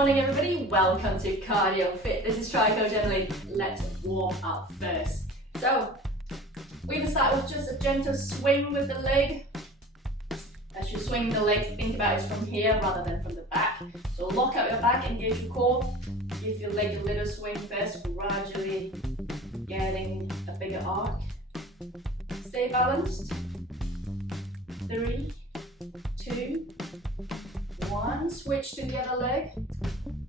morning everybody, welcome to CardioFit. This is Coach Emily. Let's warm up first. So, we're going to start with just a gentle swing with the leg. As you swing the leg, think about it from here rather than from the back. So lock out your back, engage your core. Give your leg a little swing first, gradually getting a bigger arc. Stay balanced. 3, 2, 1. Switch to the other leg.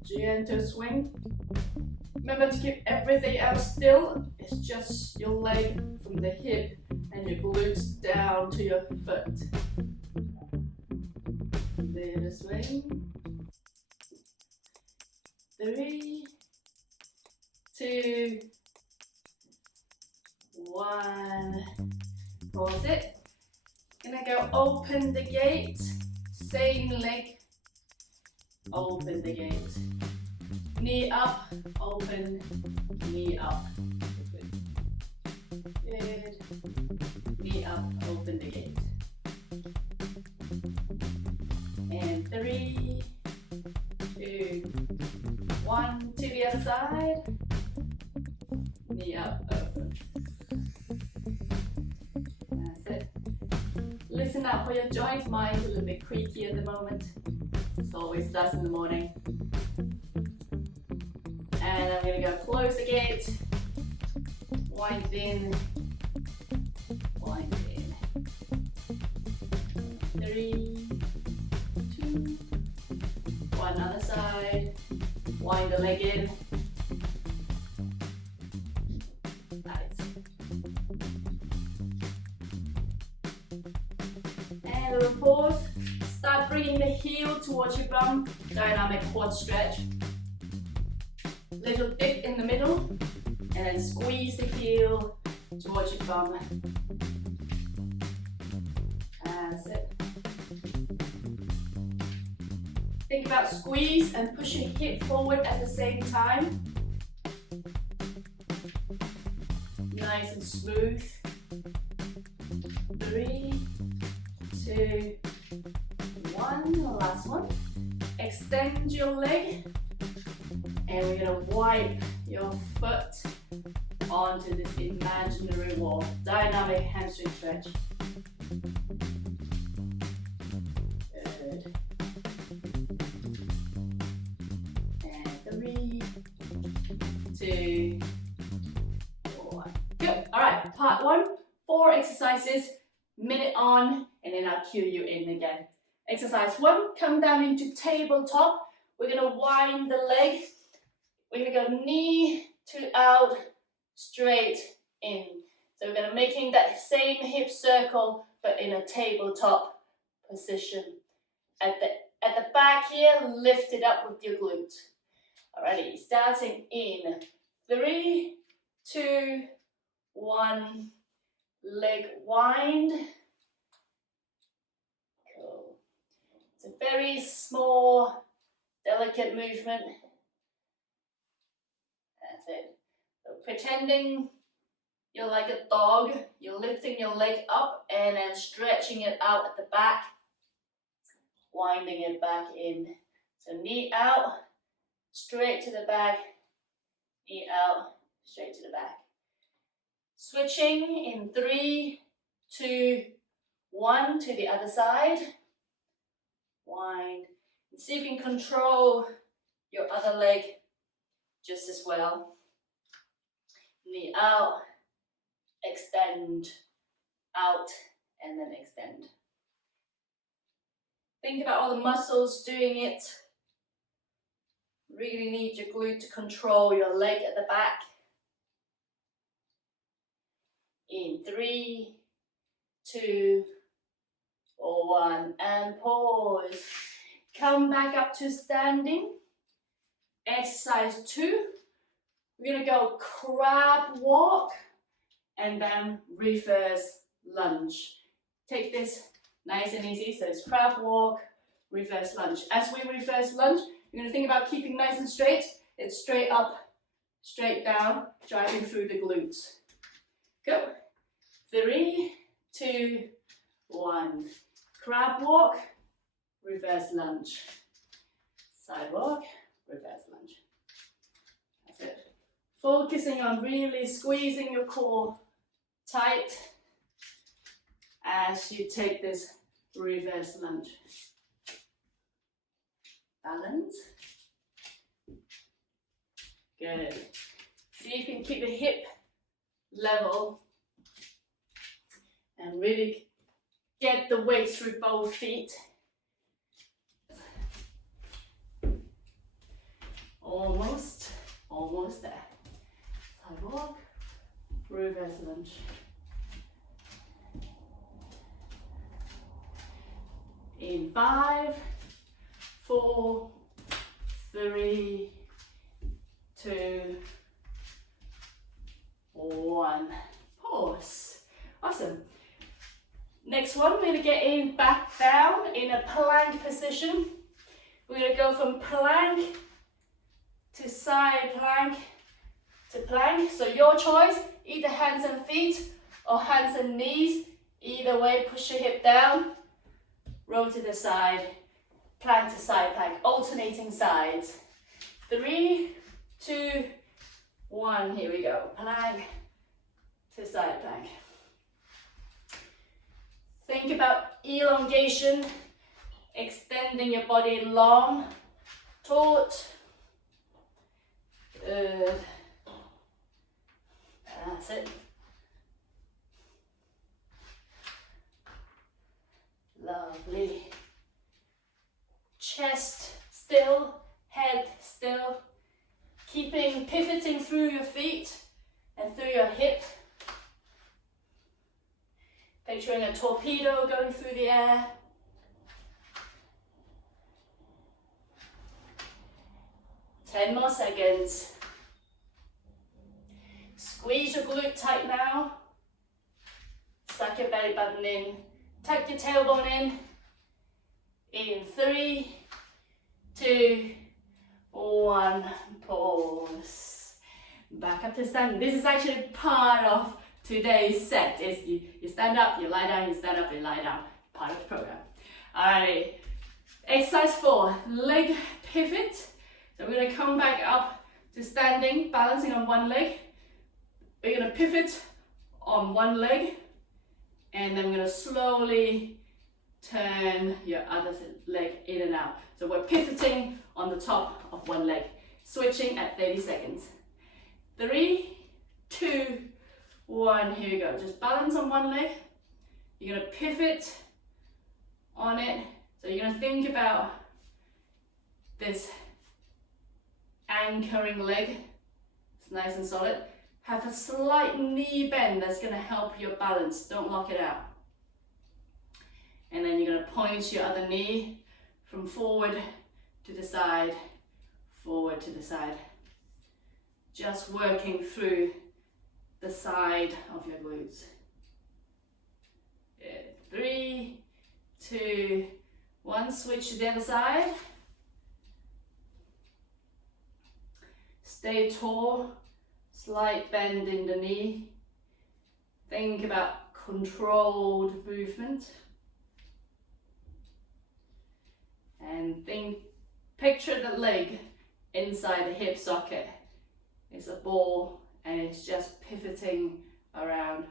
Gentle swing. Remember to keep everything else still. It's just your leg from the hip and your glutes down to your foot. Little swing. 3, 2, 1. Pause it. Gonna go open the gate. Same leg. Open the gate. Knee up, open, knee up. Good. Knee up, open the gate. And 3, 2, 1. To the other side. Knee up, open. That's it. Listen up for your joints. Mine's a little bit creaky at the moment. It always does in the morning. And I'm going to go close the gate, wind in, wind in. 3, 2, 1. Other side, wind the leg in. Nice. And a little pause. Start bringing the heel towards your bum, dynamic quad stretch. Little dip in the middle, and then squeeze the heel towards your bum. That's it. Think about squeeze and push your hip forward at the same time. Nice and smooth. 3, 2, 1. Last one. Extend your leg. And we're going to wipe your foot onto this imaginary wall. Dynamic hamstring stretch. Good. And 3, 2, 1. Good. Alright, part 1. 4 exercises, minute on, and then I'll cue you in again. Exercise 1, come down into tabletop. We're going to wind the leg. We're going to go knee to out, straight in. So we're going to making that same hip circle, but in a tabletop position. At the back here, lift it up with your glute. Alrighty, starting in 3, 2, 1. Leg wind. Cool. It's a very small, delicate movement. That's it. So pretending you're like a dog, you're lifting your leg up and then stretching it out at the back, winding it back in. So knee out, straight to the back, knee out, straight to the back. Switching in 3, 2, 1 to the other side. Wind. And see if you can control your other leg just as well. Knee out, extend, out, and then extend. Think about all the muscles doing it. Really need your glute to control your leg at the back. In 3, 2, 1, and pause. Come back up to standing. Exercise 2. We're going to go crab walk and then reverse lunge. Take this nice and easy. So it's crab walk, reverse lunge. As we reverse lunge, you're going to think about keeping nice and straight. It's straight up, straight down, driving through the glutes. Go. 3, 2, 1. Crab walk, reverse lunge. Side walk, reverse lunge. That's it. Focusing on really squeezing your core tight as you take this reverse lunge. Balance. Good. See if you can keep the hip level and really get the weight through both feet. Almost there. Side walk, reverse lunge. In 5, 4, 3, 2, 1. Pause. Awesome. Next one, we're going to get in back down in a plank position. We're going to go from plank to side plank to plank. So your choice, either hands and feet or hands and knees. Either way, push your hip down, roll to the side, plank to side plank, alternating sides. 3, 2, 1, here we go. Plank to side plank. Think about elongation, extending your body long, taut. Good. That's it. Lovely. Chest still, head still. Keeping pivoting through your feet and through your hip. Picturing a torpedo going through the air. Ten more seconds. Squeeze your glute tight now. Suck your belly button in. Tuck your tailbone in. In 3, 2, 1. Pause. Back up to standing. This is actually part of today's set. Is you stand up, you lie down, you stand up, you lie down. Part of the program. Alright. Exercise 4. Leg pivot. So we're going to come back up to standing, balancing on one leg. We're going to pivot on one leg, and then we're going to slowly turn your other leg in and out. So we're pivoting on the top of one leg, switching at 30 seconds. 3, 2, 1, here we go. Just balance on one leg. You're going to pivot on it. So you're going to think about this anchoring leg. It's nice and solid. Have a slight knee bend that's going to help your balance. Don't lock it out. And then you're going to point your other knee from forward to the side, forward to the side. Just working through the side of your glutes. Good. 3, 2, 1. Switch to the other side. Stay tall. Slight bend in the knee. Think about controlled movement. And picture the leg inside the hip socket. It's a ball and it's just pivoting around.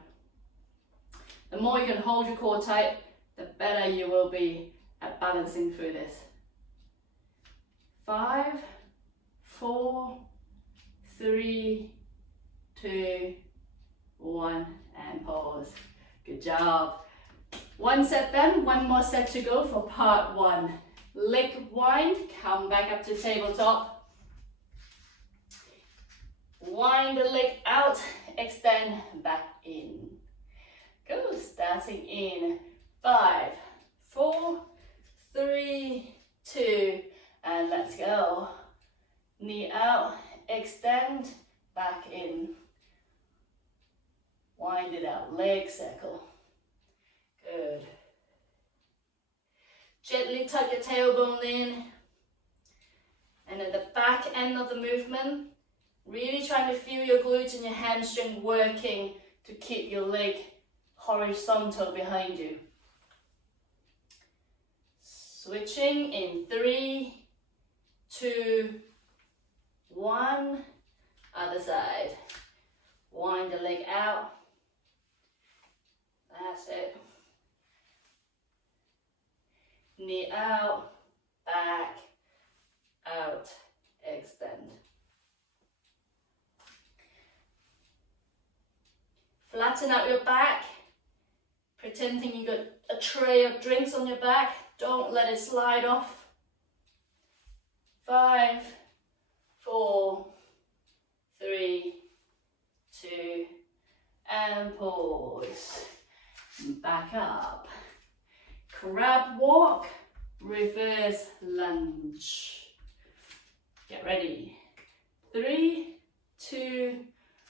The more you can hold your core tight, the better you will be at balancing through this. 5, 4, 3, 2, 1, and pause. Good job. One set done, one more set to go for part 1. Leg wind, come back up to tabletop. Wind the leg out, extend back in. Go, starting in 5, 4, 3, 2, and let's go. Knee out, extend, back in. Wind it out, leg circle. Good. Gently tuck your tailbone in. And at the back end of the movement, really trying to feel your glutes and your hamstring working to keep your leg horizontal behind you. Switching in 3, 2, 1, other side. Wind the leg out. That's it. Knee out, back, out, extend. Flatten out your back, pretending you got a tray of drinks on your back. Don't let it slide off. 5, 4, 3, 2, and pause. Back up. Crab walk, reverse lunge. Get ready. 3, 2,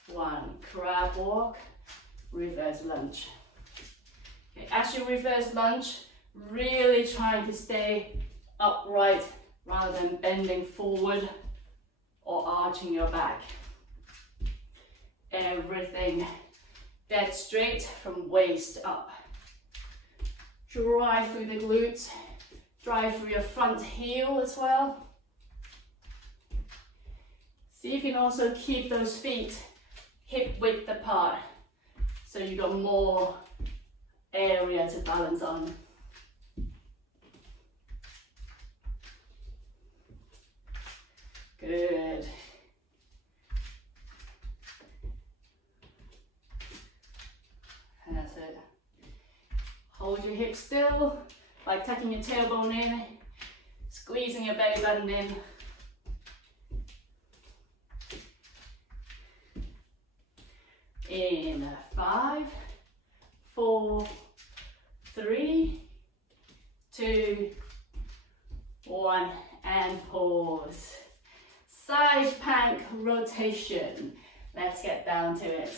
1. Crab walk, reverse lunge. Okay, as you reverse lunge, really trying to stay upright rather than bending forward or arching your back. Everything dead straight from waist up. Drive through the glutes, drive through your front heel as well. So you can also keep those feet hip width apart, so you've got more area to balance on. Good. That's it. Hold your hips still, like tucking your tailbone in, squeezing your belly button in. In 5, 4, 3, 2, 1, and pause. Side plank rotation. Let's get down to it.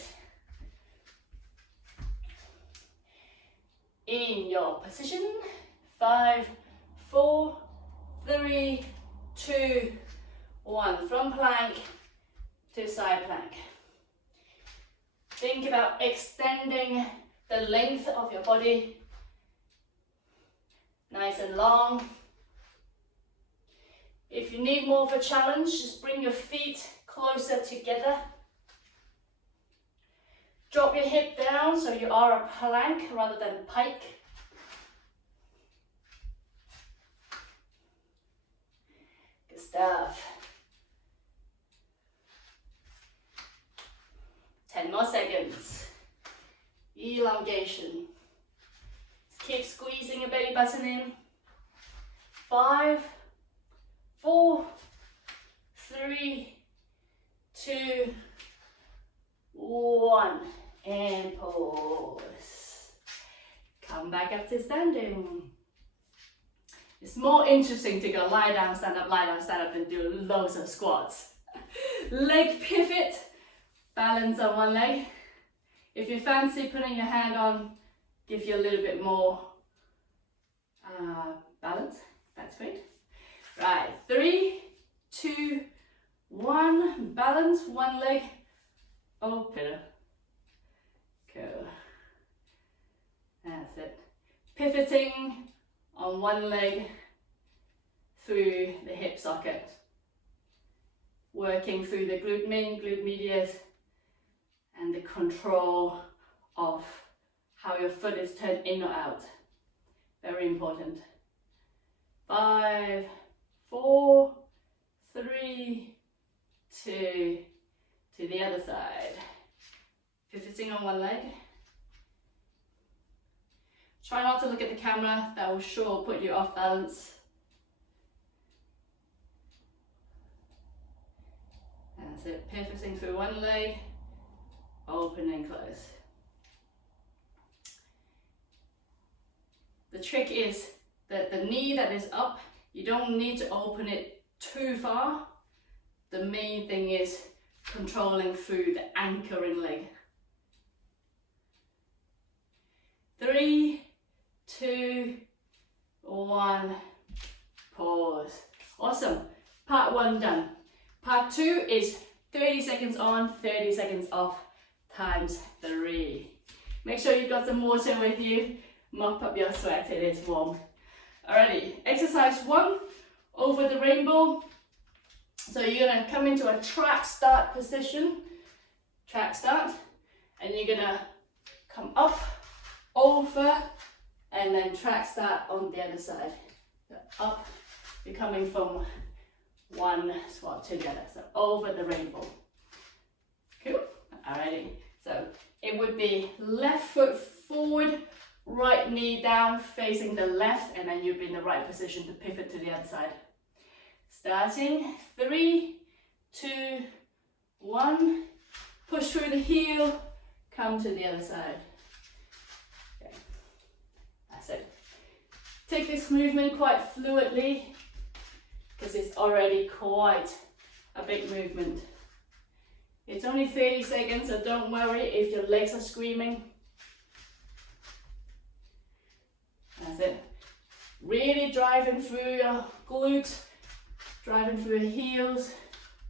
In your position, 5, 4, 3, 2, 1. From plank to side plank. Think about extending the length of your body. Nice and long. If you need more of a challenge, just bring your feet closer together. Drop your hip down so you are a plank rather than pike. Good stuff. 10 more seconds. Elongation. Keep squeezing your belly button in. 5, 4, 3, 2, 1. And pause. Come back up to standing. It's more interesting to go lie down, stand up, and do loads of squats. Leg pivot, balance on one leg. If you fancy putting your hand on, give you a little bit more balance. That's great. Right, 3, 2, 1. Balance, one leg, open. Go. That's it. Pivoting on one leg through the hip socket. Working through the glute main, glute medius, and the control of how your foot is turned in or out. Very important. 5, 4, 3, 2, to the other side. Pivoting on one leg. Try not to look at the camera, that will sure put you off balance. That's it, pivoting through one leg, open and close. The trick is that the knee that is up, you don't need to open it too far. The main thing is controlling through the anchoring leg. 3, 2, 1, pause. Awesome. Part 1 done. Part 2 is 30 seconds on, 30 seconds off, times 3. Make sure you've got some water with you. Mop up your sweat, it is warm. Alrighty, exercise 1, over the rainbow. So you're gonna come into a track start position, track start, and you're gonna come up, over, and then track start on the other side. So up, you're coming from one squat to the other, so over the rainbow. Cool, alrighty. So it would be left foot forward, right knee down, facing the left, and then you'll be in the right position to pivot to the other side. Starting, 3, 2, 1, push through the heel, come to the other side. Okay. That's it. Take this movement quite fluidly, because it's already quite a big movement. It's only 30 seconds, so don't worry if your legs are screaming. That's it. Really driving through your glutes, driving through your heels,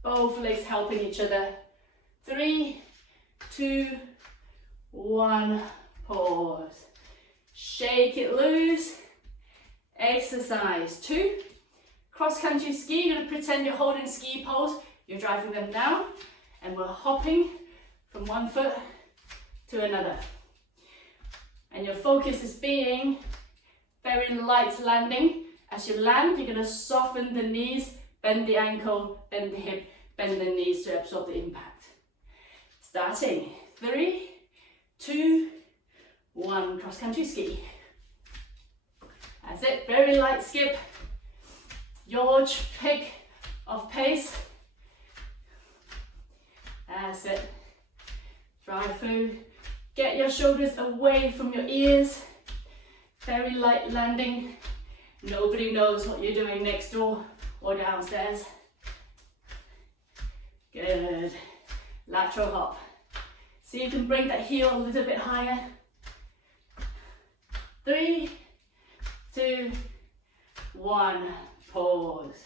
both legs helping each other. 3, 2, 1, pause. Shake it loose. Exercise 2. Cross-country ski, you're going to pretend you're holding ski poles, you're driving them down, and we're hopping from one foot to another. And your focus is being very light landing. As you land, you're going to soften the knees, bend the ankle, bend the hip, bend the knees to absorb the impact. Starting, 3, 2, 1, cross-country ski. That's it, very light skip. Your pick of pace. That's it. Drive through. Get your shoulders away from your ears. Very light landing. Nobody knows what you're doing next door or downstairs. Good. Lateral hop. See if you can bring that heel a little bit higher. 3, 2, 1, pause.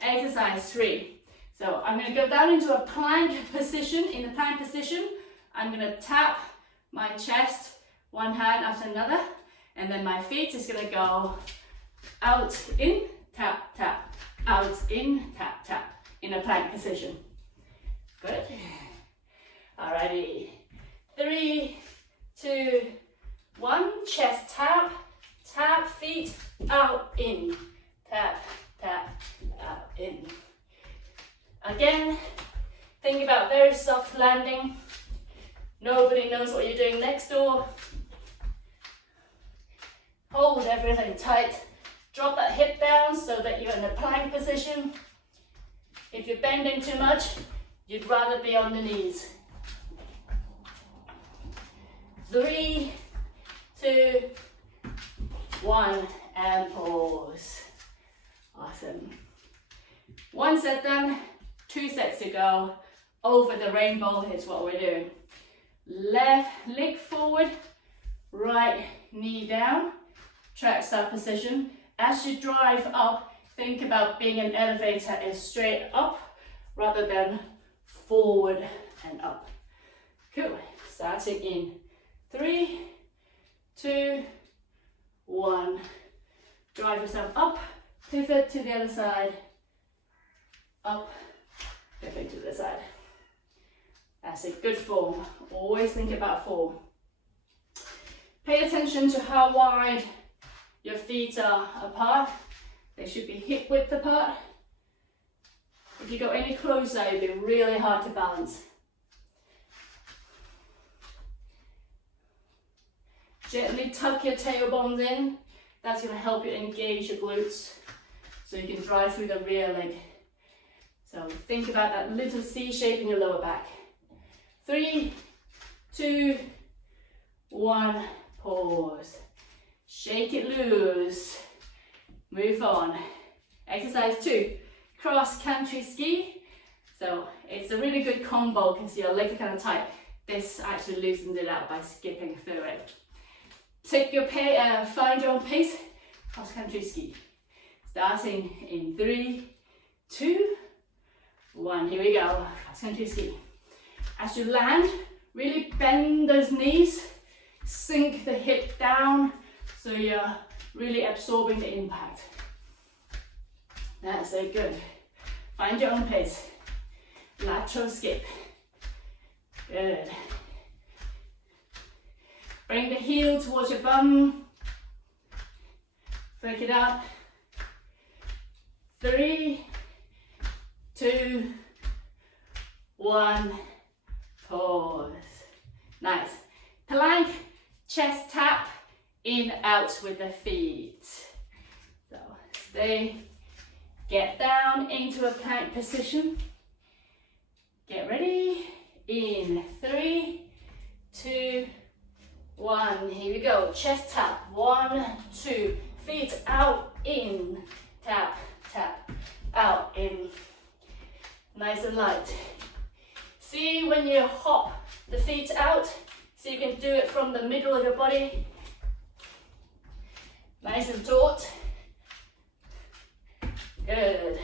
Exercise 3. So I'm going to go down into a plank position. In the plank position, I'm going to tap my chest, one hand after another, and then my feet is going to go out, in, tap, tap, out, in, tap, tap, in a plank position. Good. Alrighty. 3, 2, 1, chest tap, tap, feet out, in, tap, tap, out, in. Again, think about very soft landing. Nobody knows what you're doing next door. Hold everything tight. Drop that hip down so that you're in the plank position. If you're bending too much, you'd rather be on the knees. 3, 2, 1, and pause. Awesome. 1 set done, 2 sets to go. Over the rainbow is what we're doing. Left leg forward, right knee down, track start position. As you drive up, think about being an elevator is straight up rather than forward and up. Cool. Starting in 3, 2, 1. Drive yourself up, pivot to the other side, up, pivot to the side. That's a good form. Always think about form. Pay attention to how wide your feet are apart. They should be hip width apart. If you go any closer, it'll be really hard to balance. Gently tuck your tailbones in. That's going to help you engage your glutes so you can drive through the rear leg. So think about that little C shape in your lower back. 3, 2, 1, pause. Shake it loose. Move on. Exercise 2, cross-country ski. So it's a really good combo because your legs are kind of tight. This actually loosens it out by skipping through it. Take your find your own pace, cross-country ski. Starting in 3, 2, 1. Here we go, cross-country ski. As you land, really bend those knees, sink the hip down so you're really absorbing the impact. That's so good. Find your own pace. Lateral skip. Good. Bring the heel towards your bum. Flick it up. 3, 2, 1. Pause. Nice. Plank, chest tap, in, out with the feet. So stay, get down into a plank position. Get ready. In 3, 2, 1. Here we go. Chest tap. 1, 2. Feet out, in. Tap, tap, out, in. Nice and light. See when you hop the feet out, so you can do it from the middle of your body. Nice and taut. Good.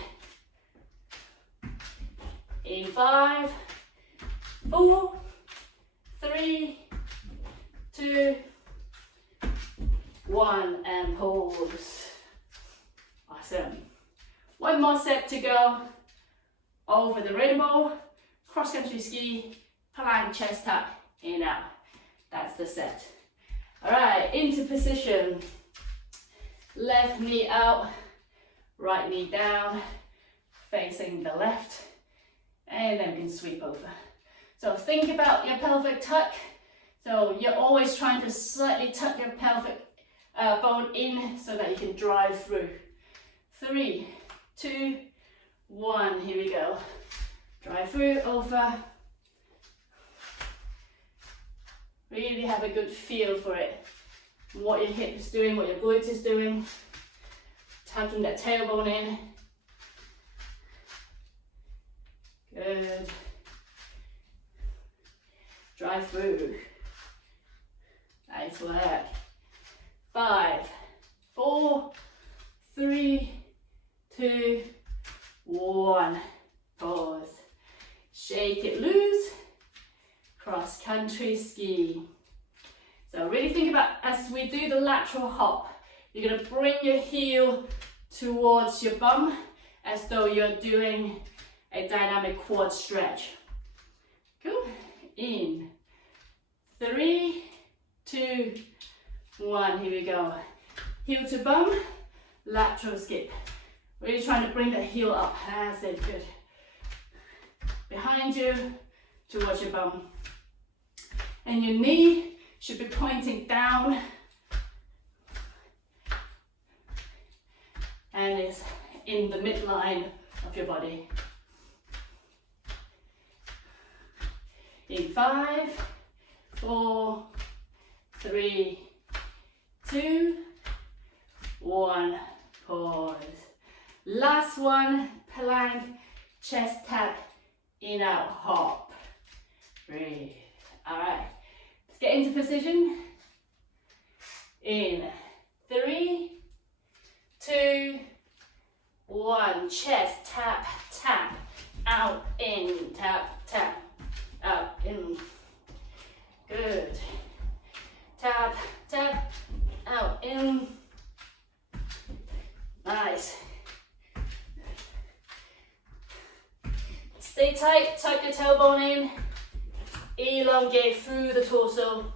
In 5, 4, 3, 2, 1, and pause. Awesome. One more set to go. Over the rainbow, cross country ski, plank, chest tap, in, out. That's the set. All right, into position. Left knee out, right knee down, facing the left, and then we can sweep over. So think about your pelvic tuck. So you're always trying to slightly tuck your pelvic bone in so that you can drive through. 3, 2, 1, here we go. Drive through, over. Really have a good feel for it. What your hip is doing, what your glutes is doing. Tucking that tailbone in. Good. Drive through. Nice work. 5, 4, 3, 2, 1. Pause. Shake it loose. Cross country ski. So really think about, as we do the lateral hop, you're going to bring your heel towards your bum as though you're doing a dynamic quad stretch. Cool. In 3, 2, 1. Here we go. Heel to bum, lateral skip. Really trying to bring the heel up. That's it. Good. Behind you, towards your bum. And your knee should be pointing down. And it's in the midline of your body. In 5, 4, 3, 2, 1. Pause. Last one, plank, chest tap, in, out, hop. Breathe. All right, let's get into position. In 3, 2, 1. Chest tap, tap, out, in, tap, tap, out, in. Good. Tap, tap, out, in. Nice. Stay tight, tuck your tailbone in, elongate through the torso.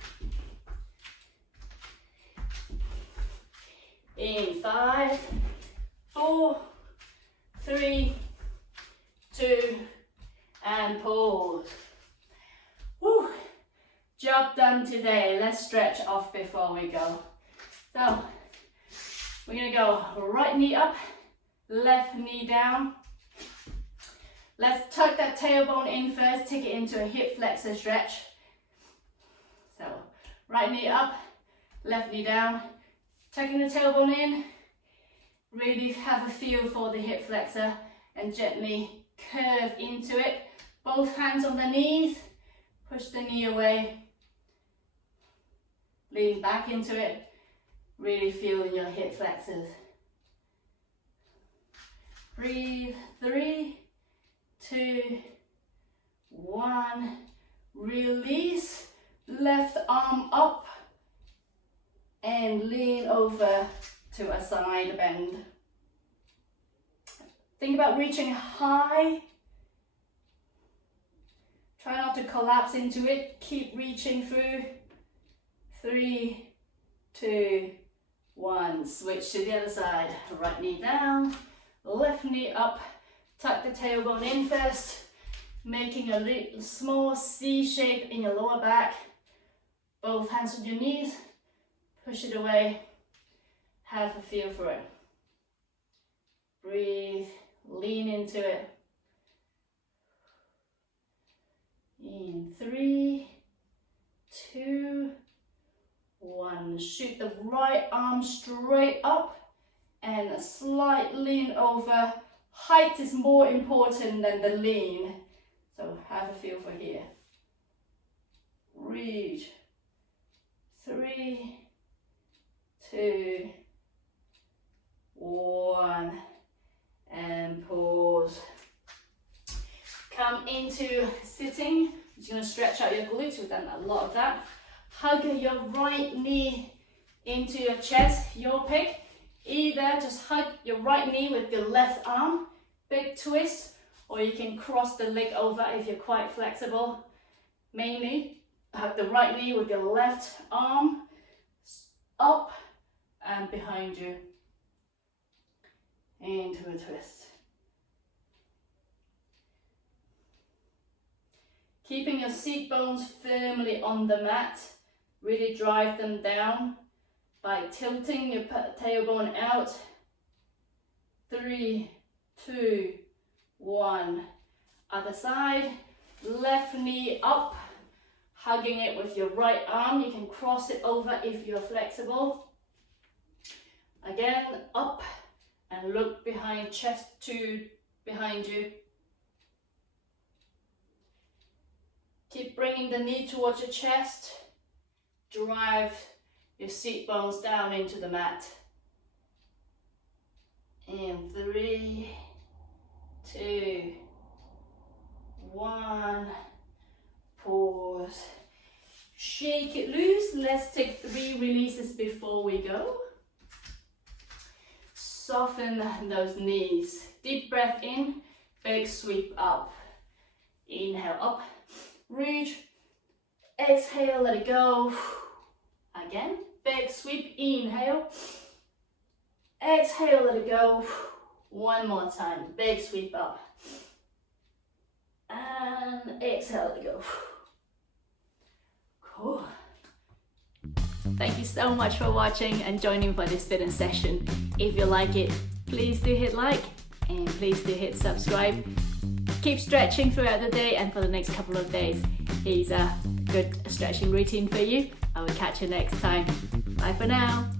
In 5, 4, 3, 2, and pause. Woo. Job done today. Let's stretch off before we go. So, we're gonna go right knee up, left knee down. Let's tuck that tailbone in first, take it into a hip flexor stretch. So, right knee up, left knee down, tucking the tailbone in. Really have a feel for the hip flexor and gently curve into it. Both hands on the knees, push the knee away. Lean back into it, really feel in your hip flexors. Breathe, 3, 2, 1. Release, left arm up and lean over to a side bend. Think about reaching high. Try not to collapse into it. Keep reaching through. 3, 2, 1. Switch to the other side. Right knee down, left knee up. Tuck the tailbone in first, making a little small C shape in your lower back. Both hands on your knees. Push it away. Have a feel for it. Breathe. Lean into it. In 3, 2, 1. Shoot the right arm straight up and a slight lean over. Height is more important than the lean. So have a feel for here. Reach. 3, 2, 1. And pause. Come into sitting. You're just going to stretch out your glutes. We've done a lot of that. Hug your right knee into your chest, your pick. Either just hug your right knee with your left arm, big twist, or you can cross the leg over if you're quite flexible. Mainly, hug the right knee with your left arm, up and behind you. Into a twist. Keeping your seat bones firmly on the mat. Really drive them down by tilting your tailbone out. 3, 2, 1. Other side. Left knee up. Hugging it with your right arm. You can cross it over if you're flexible. Again, up. And look behind, chest to behind you. Keep bringing the knee towards your chest. Drive your seat bones down into the mat. In 3, 2, 1. Pause. Shake it loose. Let's take 3 releases before we go. Soften those knees. Deep breath in, big sweep up. Inhale up, reach. Exhale, let it go. Again, big sweep, inhale. Exhale, let it go. One more time, big sweep up. And exhale, let it go. Cool. Thank you so much for watching and joining for this fitness session. If you like it, please do hit like and please do hit subscribe. Keep stretching throughout the day, and for the next couple of days, here's a good stretching routine for you. I will catch you next time. Bye for now.